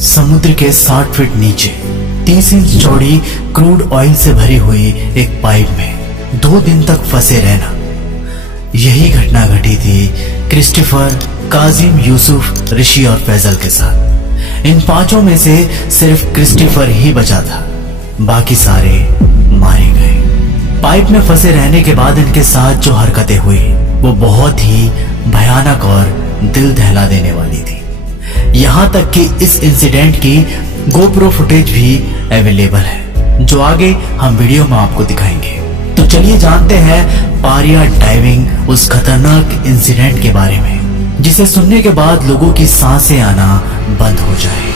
समुद्र के 60 फीट नीचे 30 इंच चौड़ी क्रूड ऑयल से भरी हुई एक पाइप में 2 दिन तक फंसे रहना, यही घटना घटी थी क्रिस्टोफर, काजिम, यूसुफ, ऋषि और फैजल के साथ। इन 5 में से सिर्फ क्रिस्टोफर ही बचा था, बाकी सारे मारे गए। पाइप में फंसे रहने के बाद इनके साथ जो हरकतें हुई वो बहुत ही भयानक और दिल दहला देने वाली थी। यहां तक कि इस इंसिडेंट की गोप्रो फुटेज भी अवेलेबल है, जो आगे हम वीडियो में आपको दिखाएंगे। तो चलिए जानते हैं पारिया डाइविंग उस खतरनाक इंसिडेंट के बारे में, जिसे सुनने के बाद लोगों की सांसें आना बंद हो जाए।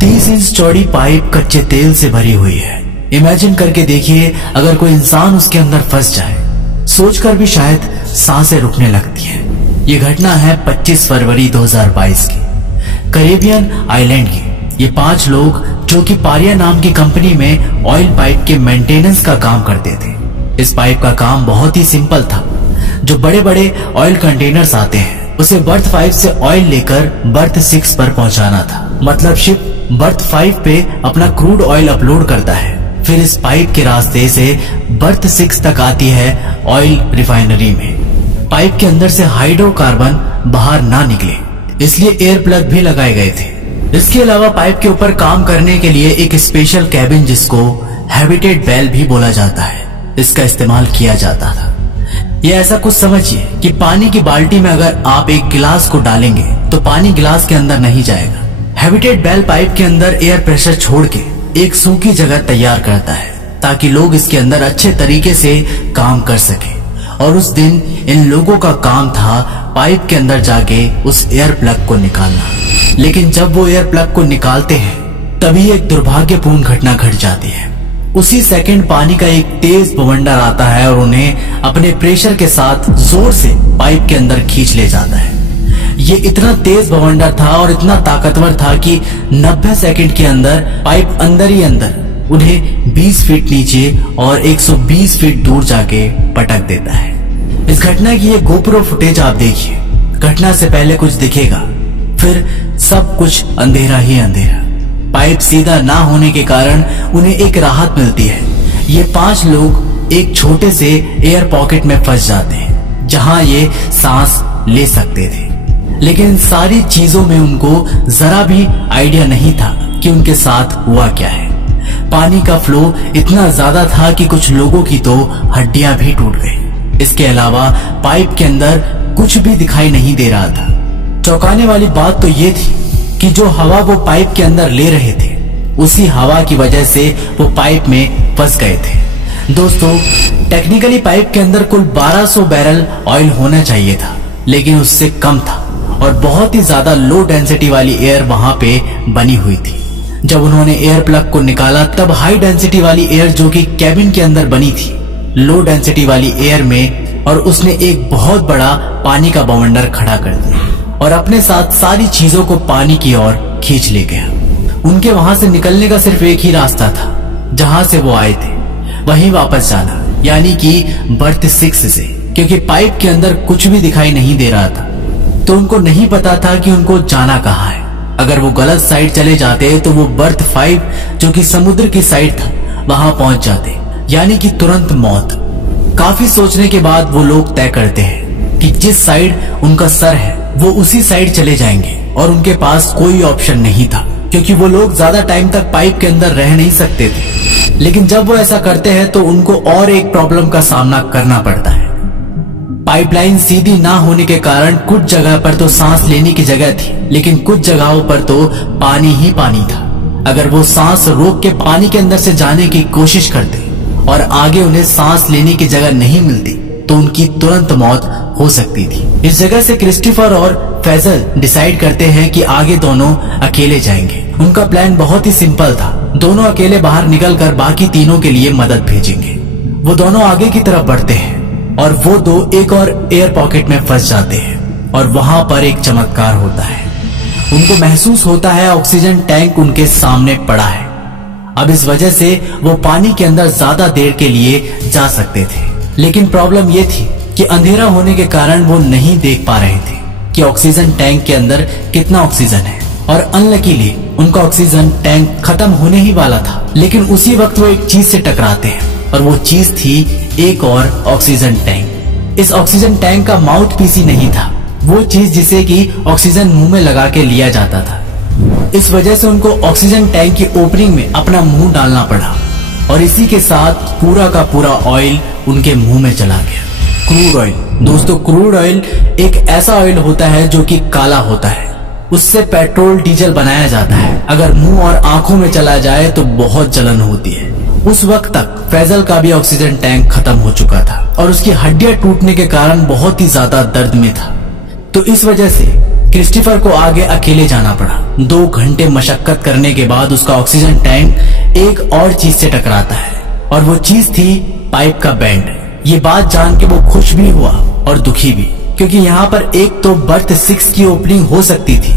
30 इंच चौड़ी पाइप कच्चे तेल से भरी हुई है। इमेजिन करके देखिए, अगर कोई इंसान उसके अंदर फंस जाए, सोचकर भी शायद सांसें रुकने लगती हैं। ये घटना है 25 फरवरी 2022 की, कैरेबियन आइलैंड की। ये 5 लोग जो कि पारिया नाम की कंपनी में ऑयल पाइप के मेंटेनेंस का काम करते थे। इस पाइप का काम बहुत ही सिंपल था। जो बड़े बड़े ऑयल कंटेनर्स आते हैं, उसे बर्थ 5 से ऑयल लेकर बर्थ 6 पर पहुंचाना था। मतलब शिप बर्थ 5 पे अपना क्रूड ऑयल अपलोड करता है, फिर इस पाइप के रास्ते से बर्थ 6 तक आती है ऑयल रिफाइनरी में। पाइप के अंदर से हाइड्रोकार्बन बाहर ना निकले, इसलिए एयर प्लग भी लगाए गए थे। इसके अलावा पाइप के ऊपर काम करने के लिए एक स्पेशल कैबिन, जिसको हैबिटेट बेल भी बोला जाता है, इसका इस्तेमाल किया जाता था। ये ऐसा कुछ समझिए कि पानी की बाल्टी में अगर आप एक गिलास को डालेंगे तो पानी गिलास के अंदर नहीं जाएगा। हैबिटेट बेल पाइप के अंदर एयर प्रेशर छोड़ के एक सूखी जगह तैयार करता है, ताकि लोग इसके अंदर अच्छे तरीके से काम कर सके। और उस दिन इन लोगों का काम था पाइप के अंदर जाके उस एयर प्लग को निकालना। लेकिन जब वो एयर प्लग को निकालते हैं, तभी एक दुर्भाग्यपूर्ण घटना घट जाती है। उसी सेकंड पानी का एक तेज बवंडर आता है और उन्हें अपने प्रेशर के साथ जोर से पाइप के अंदर खींच ले जाता है। ये इतना तेज बवंडर था और इतना ताकतवर था कि 90 सेकंड के अंदर पाइप अंदर ही अंदर उन्हें 20 फीट नीचे और 120 फीट दूर जाके पटक देता है। इस घटना की ये गोप्रो फुटेज आप देखिए। घटना से पहले कुछ दिखेगा, फिर सब कुछ अंधेरा ही अंधेरा। पाइप सीधा ना होने के कारण उन्हें एक राहत मिलती है। ये 5 लोग एक छोटे से एयर पॉकेट में फंस जाते हैं, जहां ये सांस ले सकते थे। लेकिन सारी चीजों में उनको जरा भी आइडिया नहीं था कि उनके साथ हुआ क्या है। पानी का फ्लो इतना ज्यादा था कि कुछ लोगों की तो हड्डियां भी टूट गई। इसके अलावा पाइप के अंदर कुछ भी दिखाई नहीं दे रहा था। चौंकाने वाली बात तो ये थी कि जो हवा वो पाइप के अंदर ले रहे थे, उसी हवा की वजह से वो पाइप में फंस गए थे। दोस्तों, टेक्निकली पाइप के अंदर कुल 1200 बैरल ऑयल होना चाहिए था, लेकिन उससे कम था और बहुत ही ज्यादा लो डेंसिटी वाली एयर वहां पे बनी हुई थी। जब उन्होंने एयर प्लग को निकाला, तब हाई डेंसिटी वाली एयर जो कि कैबिन के अंदर बनी थी, लो डेंसिटी वाली एयर में, और उसने एक बहुत बड़ा पानी का बवंडर खड़ा कर दिया और अपने साथ सारी चीजों को पानी की ओर खींच ले गया। उनके वहां से निकलने का सिर्फ एक ही रास्ता था, जहां से वो आए थे वहीं वापस जाना, यानी कि बर्थ 6 से, क्योंकि पाइप के अंदर कुछ भी दिखाई नहीं दे रहा था। तो उनको नहीं पता था कि उनको जाना कहाँ है। अगर वो गलत साइड चले जाते तो वो बर्थ 5 जो कि समुद्र की साइड था, वहां पहुंच जाते, यानी कि तुरंत मौत। काफी सोचने के बाद वो लोग तय करते हैं कि जिस साइड उनका सर है वो उसी साइड चले जाएंगे, और उनके पास कोई ऑप्शन नहीं था, क्योंकि वो लोग ज्यादा टाइम तक पाइप के अंदर रह नहीं सकते थे। लेकिन जब वो ऐसा करते हैं तो उनको और एक प्रॉब्लम का सामना करना पड़ता है। पाइपलाइन सीधी ना होने के कारण कुछ जगह पर तो सांस लेने की जगह थी, लेकिन कुछ जगहों पर तो पानी ही पानी था। अगर वो सांस रोक के पानी के अंदर से जाने की कोशिश करते और आगे उन्हें सांस लेने की जगह नहीं मिलती, तो उनकी तुरंत मौत हो सकती थी। इस जगह से क्रिस्टोफर और फैजल डिसाइड करते हैं कि आगे दोनों अकेले जाएंगे। उनका प्लान बहुत ही सिंपल था। दोनों अकेले बाहर निकलकर बाकी तीनों के लिए मदद भेजेंगे। वो दोनों आगे की तरफ बढ़ते हैं और वो दो एक और एयर पॉकेट में फंस जाते हैं, और वहां पर एक चमत्कार होता है। उनको महसूस होता है ऑक्सीजन टैंक उनके सामने पड़ा है। अब इस वजह से वो पानी के अंदर ज्यादा देर के लिए जा सकते थे। लेकिन प्रॉब्लम ये थी कि अंधेरा होने के कारण वो नहीं देख पा रहे थे कि ऑक्सीजन टैंक के अंदर कितना ऑक्सीजन है, और अनलकीली उनका ऑक्सीजन टैंक खत्म होने ही वाला था। लेकिन उसी वक्त वो एक चीज से टकराते हैं, और वो चीज थी एक और ऑक्सीजन टैंक। इस ऑक्सीजन टैंक का माउथ पीस ही नहीं था, वो चीज जिसे कि ऑक्सीजन मुंह में लगा के लिया जाता था। इस वजह से उनको ऑक्सीजन टैंक की ओपनिंग में अपना मुंह डालना पड़ा, और इसी के साथ पूरा का पूरा ऑयल उनके मुंह में चला गया। क्रूड ऑयल दोस्तों, क्रूड ऑयल एक ऐसा ऑयल होता है जो कि काला होता है। उससे पेट्रोल डीजल बनाया जाता है। अगर मुंह और आंखों में चला जाए तो बहुत जलन होती है। उस वक्त तक फैजल का भी ऑक्सीजन टैंक खत्म हो चुका था और उसकी हड्डियां टूटने के कारण बहुत ही ज्यादा दर्द में था। तो इस वजह से क्रिस्टोफर को आगे अकेले जाना पड़ा। 2 घंटे मशक्कत करने के बाद उसका ऑक्सीजन टैंक एक और चीज से टकराता है, और वो चीज थी पाइप का बैंड। ये बात जान के वो खुश भी हुआ और दुखी भी, क्योंकि यहाँ पर एक तो बर्थ 6 की ओपनिंग हो सकती थी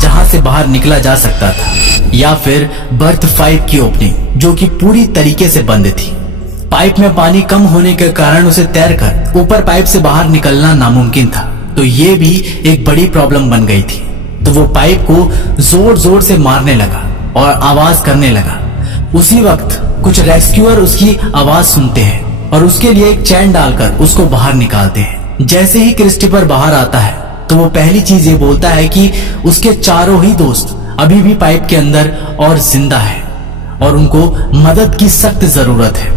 जहां से बाहर निकला जा सकता था, या फिर बर्थ 5 की ओपनिंग जो कि पूरी तरीके से बंद थी। पाइप में पानी कम होने के कारण उसे तैरकर ऊपर पाइप से बाहर निकलना नामुमकिन था। तो ये भी एक बड़ी प्रॉब्लम बन गई थी। तो वो पाइप को जोर जोर से मारने लगा और आवाज करने लगा। उसी वक्त कुछ रेस्क्यूअर उसकी आवाज सुनते हैं और उसके लिए एक चैन डालकर उसको बाहर निकालते हैं। जैसे ही क्रिस्टोफर बाहर आता है तो वो पहली चीज ये बोलता है कि उसके चारों ही दोस्त अभी भी पाइप के अंदर और जिंदा है और उनको मदद की सख्त जरूरत है।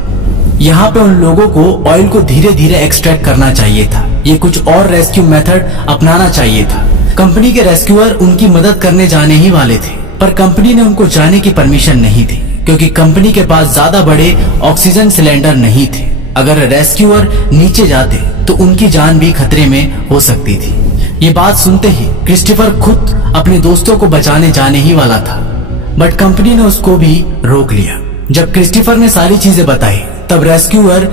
यहाँ पे उन लोगों को ऑयल को धीरे धीरे एक्सट्रैक्ट करना चाहिए था। ये कुछ और रेस्क्यू मेथड अपनाना चाहिए था। कंपनी के रेस्क्यूअर उनकी मदद करने जाने ही वाले थे, पर कंपनी ने उनको जाने की परमिशन नहीं दी, क्योंकि कंपनी के पास ज्यादा बड़े ऑक्सीजन सिलेंडर नहीं थे। अगर रेस्क्यूअर नीचे जाते तो उनकी जान भी खतरे में हो सकती थी। ये बात सुनते ही क्रिस्टोफर खुद अपने दोस्तों को बचाने जाने ही वाला था, बट कंपनी ने उसको भी रोक लिया। जब क्रिस्टोफर ने सारी चीजें बताई तब रेस्क्यूअर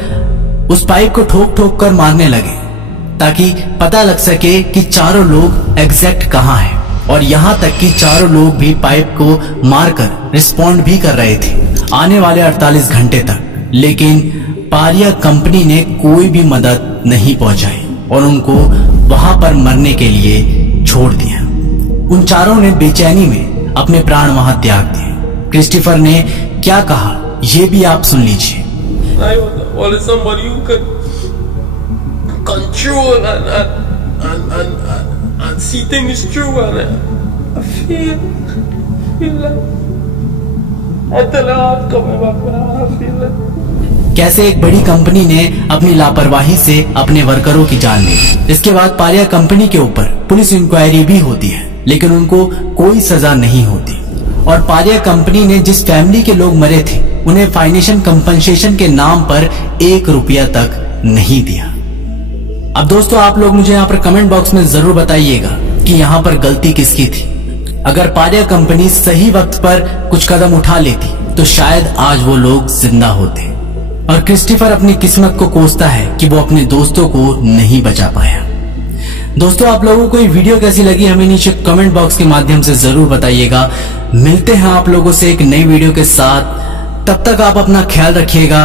उस पाइप को ठोक ठोक कर मारने लगे ताकि पता लग सके कि चारों लोग एग्जैक्ट कहाँ हैं, और यहाँ तक कि चारों लोग भी पाइप को मारकर रिस्पॉन्ड भी कर रहे थे आने वाले 48 घंटे तक। लेकिन पारिया कंपनी ने कोई भी मदद नहीं पहुंचाई और उनको वहां पर मरने के लिए छोड़ दिया। उन चारों ने बेचैनी में अपने प्राण वहां त्याग दिए। क्रिस्टोफर ने क्या कहा ये भी आप सुन लीजिए। I wanted somebody who could control and see things through, and I feel like until I'm coming back when I feel like. कैसे एक बड़ी कंपनी ने अपनी लापरवाही से अपने वर्करों की जान ली। इसके बाद पारिया कंपनी के ऊपर पुलिस इंक्वायरी भी होती है, लेकिन उनको कोई सजा नहीं होती। और पारिया कंपनी ने जिस फैमिली के लोग मरे थे उन्हें फाइनेंशियल कंपनसेशन के नाम पर 1 रुपया तक नहीं दिया। अब दोस्तों आप लोग मुझे यहाँ पर कमेंट बॉक्स में जरूर बताइएगा कि यहाँ पर गलती किसकी थी। अगर पारिया कंपनी सही वक्त पर कुछ कदम उठा लेती तो शायद आज वो लोग जिंदा होते। और क्रिस्टोफर अपनी किस्मत को कोसता है कि वो अपने दोस्तों को नहीं बचा पाया। दोस्तों आप लोगों को ये वीडियो कैसी लगी हमें नीचे कमेंट बॉक्स के माध्यम से जरूर बताइएगा। मिलते हैं आप लोगों से एक नई वीडियो के साथ, तब तक आप अपना ख्याल रखिएगा।